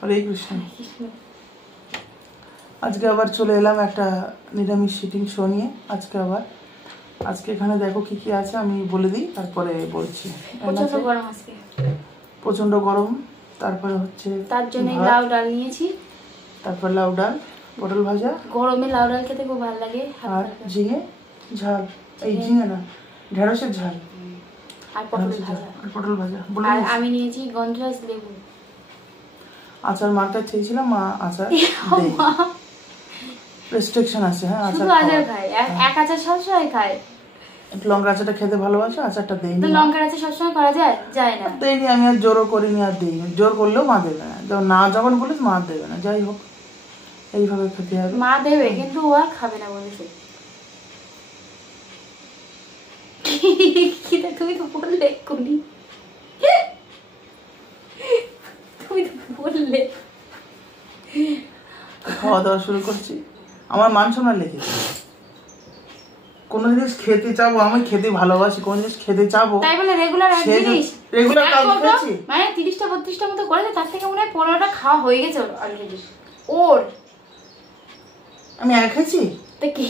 হরে কৃষ্ণ। আজকে আবার চলে এলাম একটা নিরামিষ শিটিং শো নিয়ে। আজকে এখানে দেখো কি কি আছে আমি বলে দিই, তারপরে বলছি। প্রচন্ড গরম। তারপরে হচ্ছে তার জন্য লাউ ডাল নিয়েছি। তারপর লাউ ডাল, পটল ভাজা। গরমে লাউ ডাল খেতে খুব ভালো লাগে। আর ঝিঙে ঝাল, এই ঝিঙে না, ঢেঁড়সের ঝাল। আর পটল ভাজা। আর আমি নিয়েছি গন্ধরাজ লেবু। আচার মার্কেট চেয়েছিলাম, মা আচার রেস্ট্রিকশন আছে। হ্যাঁ, শুধু আচার খায়, এক আচার সবসময় খায়। একটু লঙ্কা আচারটা খেতে ভালোবাসে, আচারটা দেয়নি। তো লঙ্কার আচার সবসময় করা যায় না। দেয়নি, আমি আর জোরও করিনি, আর দিইনি। জোর করলেও মা দেবে না, যখন বলিস মা দেবে না। যাই হোক, এইভাবে খেতে হবে। মা দেবে, কিন্তু ও আর খাবে না বলেছে। তুমি তো বললে এক্ষুনি, তুমি তো বললে। খাওয়া দাওয়া শুরু করছি। আমার মান সম্মান লেগেছে। কোন জিনিস খেতে চাবো, আমি খেতে ভালোবাসি, কোন জিনিস খেতে চাবো তাই বলে রেগুলার এক জিনিস রেগুলার কাজ করছি। মানে 30টা 32টা মতো করেছে, তার থেকে মনে হয় 15টা খাওয়া হয়ে গেছে ওর। আমি এক খাচ্ছি তা কি,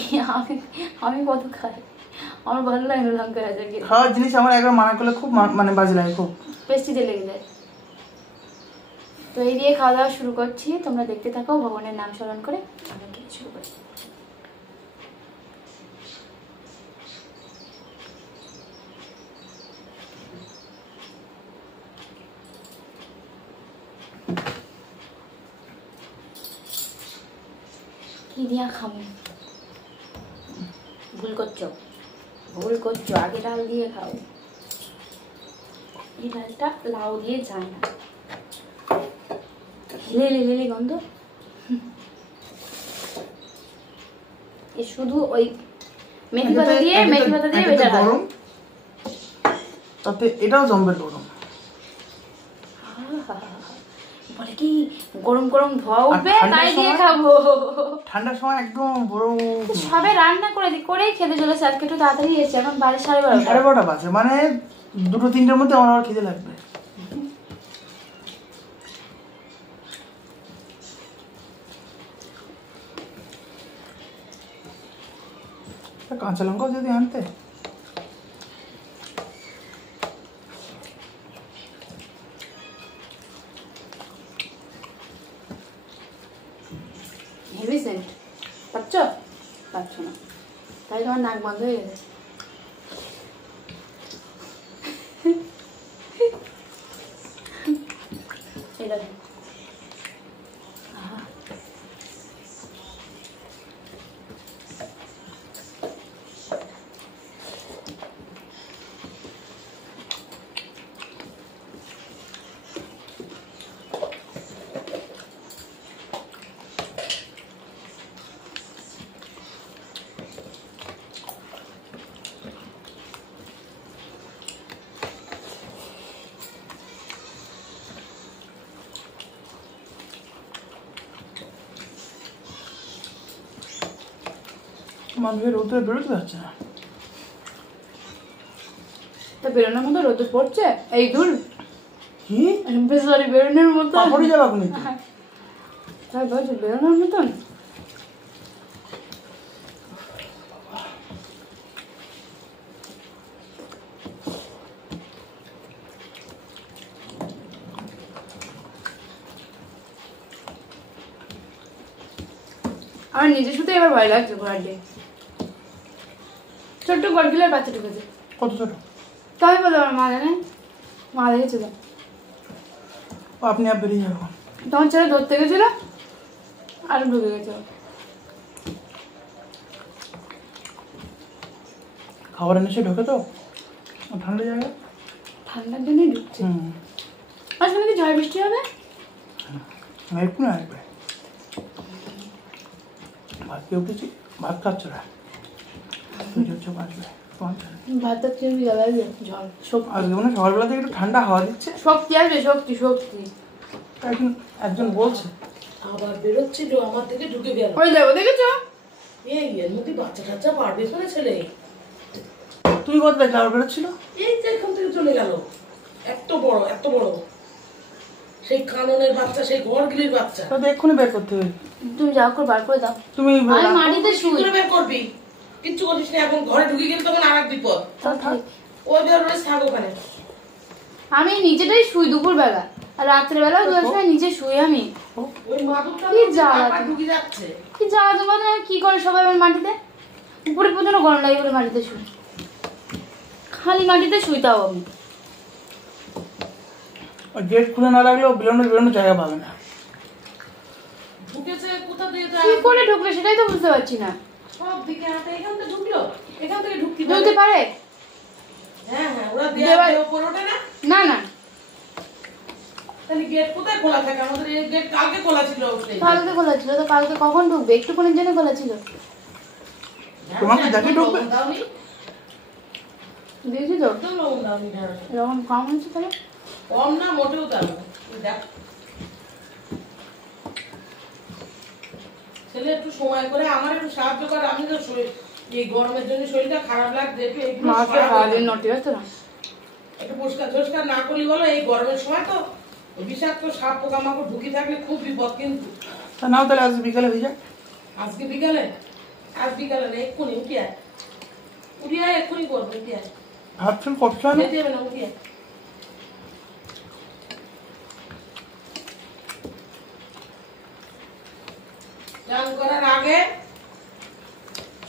আমি কত খাই? আমার ভালো লাগে না লঙ্কার আচার খেতে। খাওয়ার জিনিস আমার একবার মানা করলে খুব মানে বাজে লাগে, খুব পেস্টিতে লেগে যায়। তো এই দিয়ে খাওয়া দাওয়া শুরু করছি, তোমরা দেখতে থাকো। ভগবানের নাম স্মরণ করে আমরা খেতে শুরু করি। কি দিয়া খাবো? ভুল করছো, আগে ডাল দিয়ে খাও। এই ডালটা লাউ দিয়ে যায় না, হেলে গন্ধ। এ শুধু ওই মেথি পাতা দিয়ে বেটার হয়। তাতে এটাও জম্বের গরম। বলে কি গরম গরম ধোয়া উঠবে, তাই দিয়ে খাবো। ঠান্ডার সময় একদম বড়। সবে রান্না করেই খেতে চলেছে। আজকে একটু তাড়াতাড়ি এসেছে, এখন 12:30 বাজে। মানে 2-3টার মধ্যে আমার আবার খিদে লাগবে। কাঁচা লঙ্কাও যদি আনতে। হেভি সেন্ট পাচ্ছ না, তাই তোমার নাক বন্ধ হয়ে গেছে। এটা মানুষের রোদে বেরোতে পারছে না। তা বেরোনোর মতো রোদ পড়ছে, এই দূর কি বেরোনোর মতো পড়ে যাবে আপনি। তাই বলছে বেরোনোর মতন। আমার নিজে শুতে এবার ভয় লাগছে। ঘোড়ার ডে ছোট্ট গড়গিলের বাচ্চা ঢুকেছে। কত ছোট? তাই বলো, আমার মা জানে, মা দেখেছিল। আপনি আর বেরিয়ে যাবো। তোমার ছেলে ধরতে গেছিল আর ঢুকে গেছিল। খাবার এনেছে ঢোকে তো ঠান্ডা জায়গা, ঠান্ডার জন্যই ঢুকছে। আজকে নাকি ঝড় বৃষ্টি হবে। একটু না আসবে। ভাত খেয়ে উঠেছি, ভাত খাচ্ছ না, ভাতটা চেপে জ্বালাই ঝড়। আজকে মানে সকালবেলা থেকে একটু ঠান্ডা হাওয়া দিচ্ছে, শক্তি আসবে, শক্তি। একজন বলছে আবার বেরোচ্ছিল আমার থেকে ঢুকে গেল। ওই দেখো, দেখেছো? এই এর মধ্যে বাচ্চা কাচ্চা পারবে করে ছেলে। তুই কত দেখলে আবার বেরোচ্ছিল? এই যে এখান থেকে চলে গেল, এত বড় সেই কাননের বাচ্চা, সেই ঘরগিলির বাচ্চা। তো এক্ষুনি বের করতে হবে। তুমি যাও করে বার করে দাও। তুমি আমি মাটিতে কি শুই। করে বের করবি? কিচ্ছু করিস না, এখন ঘরে ঢুকে গেলে তখন আরেক বিপদ। তাও ঠিক। ওই বের রয়েছে, থাক ওখানে। আমি নিচেটাই শুই দুপুর বেলা, আর রাত্রে বেলা দুয়ার সময় নিচে শুই আমি। ওই মাদুরটা কি জ্বালা আবার তুমি। ঢুকে যাচ্ছে। কি জ্বালা তোমার, কি করে সবাই আমার মাটিতে? উপরে প্রচন্ড গরম লাগে বলে মাটিতে শুই, খালি মাটিতে শুই তাও আমি। গেট খুলে না রাখলেও বেরোনোর জায়গা পাবে না। ঢুকেছে কোথা দিয়ে? কি করে ঢুকলো সেটাই তো বুঝতে পারছি না। সব দিকে হাতে, এখান থেকে ঢুকলো, এখান থেকে ঢুকতে ঢুকতে পারে? হ্যাঁ হ্যাঁ, ওরা দেওয়াল উপর ওঠে না। না না, তাহলে গেট কোথায় খোলা থাকে? আমাদের এই গেট কালকে খোলা ছিল। কালকে খোলা ছিল তো, কালকে কখন ঢুকবে? একটুখানির জন্য খোলা ছিল। তোমাকে দেখে ঢুকবে? দাওনি দিয়েছি তো, একদম লবণ দাওনি। এরকম কম হয়েছে তাহলে। কম না, মোটেও দাও না। দেখ ছেলে একটু সময় করে আমার একটু সাহায্য করে। আমি তো এই গরমের জন্য শরীরটা খারাপ লাগছে, একটু এগুলো মাকে হাজির নটি আছে না, একটু পরিষ্কার ঝোস্কার না করলি বলো। এই গরমের সময় তো বিষাক্ত সাপ পোকামাকড় ঢুকি থাকলে খুব বিপদ। কিন্তু তা নাও তাহলে আজ বিকালে হয়ে যাক। আজকে বিকালে? আজ বিকালে না, এক্ষুনি উঠি আয়। উঠি আয়, এক্ষুনি করবো। উঠি আয়, ভাবছেন করছো না? যেতে হবে না, উঠি আয়। স্নান করার আগে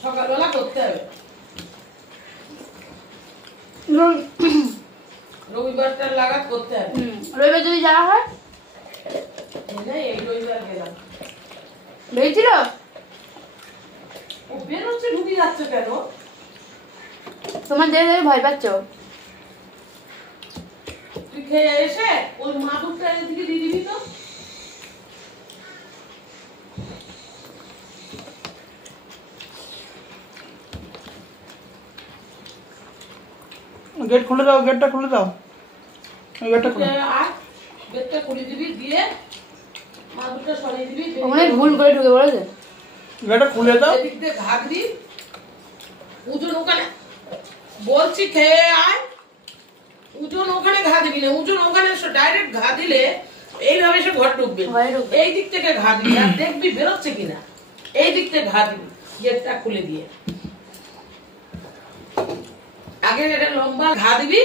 সকালবেলা করতে হবে। রবিবারটার লাগাত করতে হবে। রবিবার যদি যাওয়া হয়? এই রবিবার গেলাম। বেরিয়েছিল? ও বেরোচ্ছে, ঢুকে যাচ্ছে কেন? তোমার দেখে ভয় পাচ্ছ? তুই খেয়ে এসে ওই মাদুরটা এদিকে দিয়ে দিবি তো। গেট খুলে দাও, গেটটা খুলে দাও, গেটটা খুলে। আর গেটটা খুলে দিবি, দিয়ে মাদুরটা সরিয়ে দিবি। ওখানে ভুল করে ঢুকে পড়েছে। গেটটা খুলে দাও। এদিক দিয়ে ঘা দিবি। উজন ওখানে বলছি, খেয়ে আয়। উজন ওখানে ঘা দিবি না, উজন ওখানে ডাইরেক্ট ঘা দিলে এইভাবে সে ঘর ঢুকবে। ঘরে ঢুকবে। এই দিক থেকে ঘা দিবি, আর দেখবি বেরোচ্ছে কিনা। এই দিক থেকে ঘা দিবি, গেটটা খুলে দিয়ে। আগে এটা লম্বা ঘা দিবি।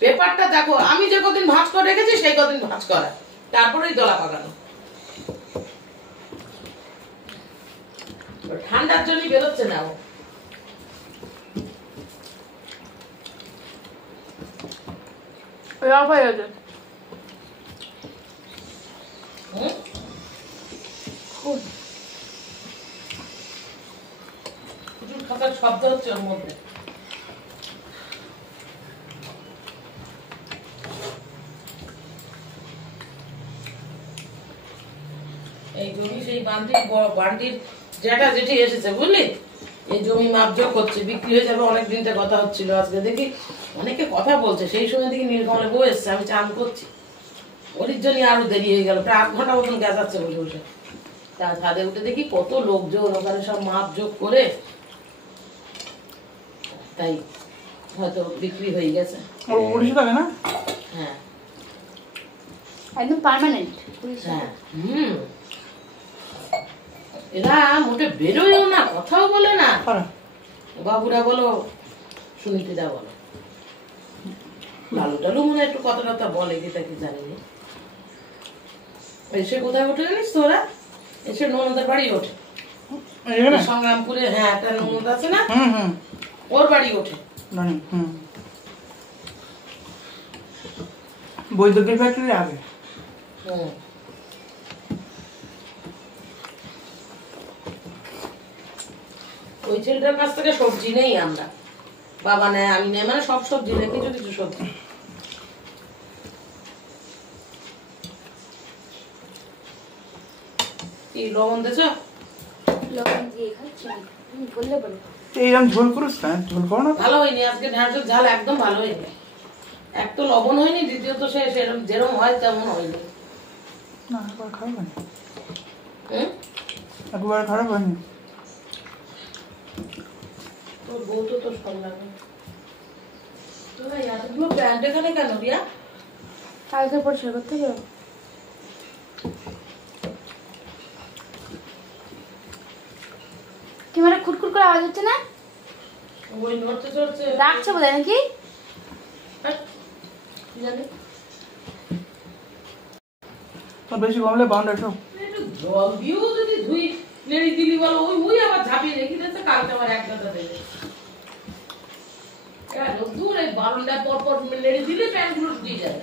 পেপারটা দেখো, আমি যে কদিন ভাঁজ করে রেখেছি সেই কদিন ভাঁজ করা, তারপরেই দলা পাকানো। ঠান্ডার জন্য বেরোচ্ছে না ও। অফ হয়ে গেছে। প্রচুর খাতার শব্দ হচ্ছে ওর মধ্যে। এই জমি সেই বান্ডির যেটা যেটি এসেছে বুঝলি, এই জমি মাপজোক হচ্ছে, বিক্রি হয়ে যাবে। অনেক দিনটা কথা হচ্ছিল, আজকে দেখি অনেকে কথা বলছে। সেই সময় দেখি নীলকমলে বউ এসছে, আমি চান করছি, ওর জন্য আরো দেরি হয়ে গেল। প্রায় 8 ঘন্টা মতন গেছাচ্ছে বসে বসে। তা ছাদে উঠে দেখি কত লোকজন, ওখানে সব মাপ যোগ করে, তাই হয়তো বিক্রি হয়ে গেছে। ওর উড়িষ্যা থাকে না? হ্যাঁ একদম পার্মানেন্ট। হ্যাঁ। এরা মোটে বেরোয়ও না, কথাও বলে না। কারা? বাবুরা বলো, সুনীতিদা বলো, লালু টালু মনে হয় একটু কথা টথা বলে, কি তা কি জানি না। এসে কোথায় ওঠে জানিস তো ওরা? এসে ননদের বাড়ি ওঠে। এখানে সংগ্রামপুরে, হ্যাঁ, একটা ননদ আছে না, হুম ওর বাড়ি ওঠে। জানি। বৈদ্যুতিক ফ্যাক্টরি আগে। ওই ছেলেটার কাছ থেকে সবজি নেই আমরা, বাবা নেয়, আমি নেই, মানে সব সবজি নেই, কিছু কিছু সবজি। কি লবণ দেছ? লবণ দিয়ে খাচ্ছি, বললে বলো। এইরকম ঝোল করিস না, ঝোল করো না। ভালো হয়নি আজকে, ঢ্যাঁড়সের ঝাল একদম ভালো হয়নি। এক তো লবণ হয়নি, দ্বিতীয়ত সে সেরকম যেরকম হয় তেমন হয়নি। না, একবার খারাপ হয়নি। হুম, একবার খারাপ হয়নি। তোর বউ তো তোর সব লাগে। তোরা এতগুলো প্যান্ট এখানে কেন রিয়া? কালকে পরিষ্কার করতে হবে। করে আওয়াজ হচ্ছে না? ওই নড়তে চড়ছে। ডাকছে বোধহয় নাকি? হ্যাঁ, কি জানি। তোর বেশি কমলে বাউন্ড একটু একটু জল দিয়েও যদি ধুই নেড়ি দিলি বলো, ওই আবার ঝাঁপিয়ে রেখে দিয়েছে, কালকে আবার এক গাদা দেবে। রোদ্দুর এই বারোটা পর পর নেড়ে দিলে প্যান্টগুলো শুকিয়ে যাবে।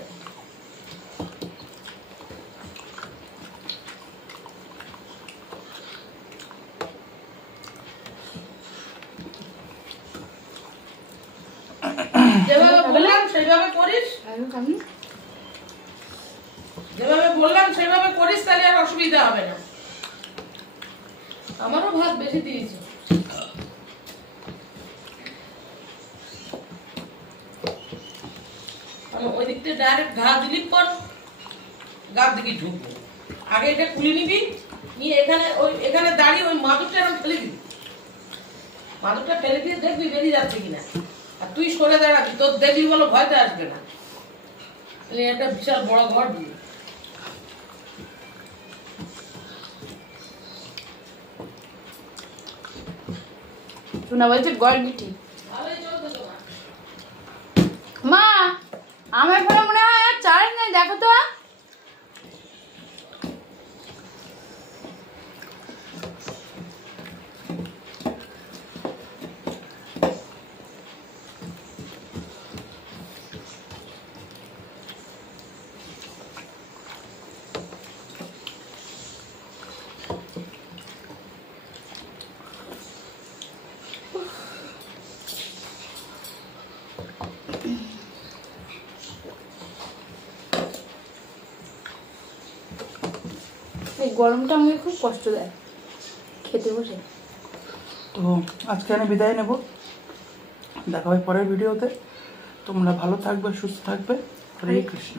যেভাবে বললাম সেভাবে করিস, যেভাবে বললাম সেভাবে করিস, তাহলে আর অসুবিধা হবে না। আমারও ভাত বেশি দিয়েছে। ওই দিকটা ডাইরেক্ট ঘা দিলি পর গার দিকে ঢুকবে। আগে এটা খুলে নিবি, নিয়ে এখানে দাঁড়িয়ে ওই মাদুরটা এরকম ফেলে দিবি। মাদুরটা ফেলে দিয়ে দেখবি বেরিয়ে যাচ্ছে কিনা। আর তুই সরে দাঁড়াবি, তোর দেখবি বলো ভয়তে আসবে না। একটা বিশাল বড় ঘর দিয়ে শোনা বলছে গড়গিটি। ভালোই চলছে তোমার। মা, আমার ফোনে মনে হয় আর চার্জ নেই, দেখো তো। এই গরমটা আমাকে খুব কষ্ট দেয় খেতে বসে। তো আজকে আমি বিদায় নেব, দেখা হয় পরের ভিডিওতে। তোমরা ভালো থাকবে, সুস্থ থাকবে। হরে কৃষ্ণ।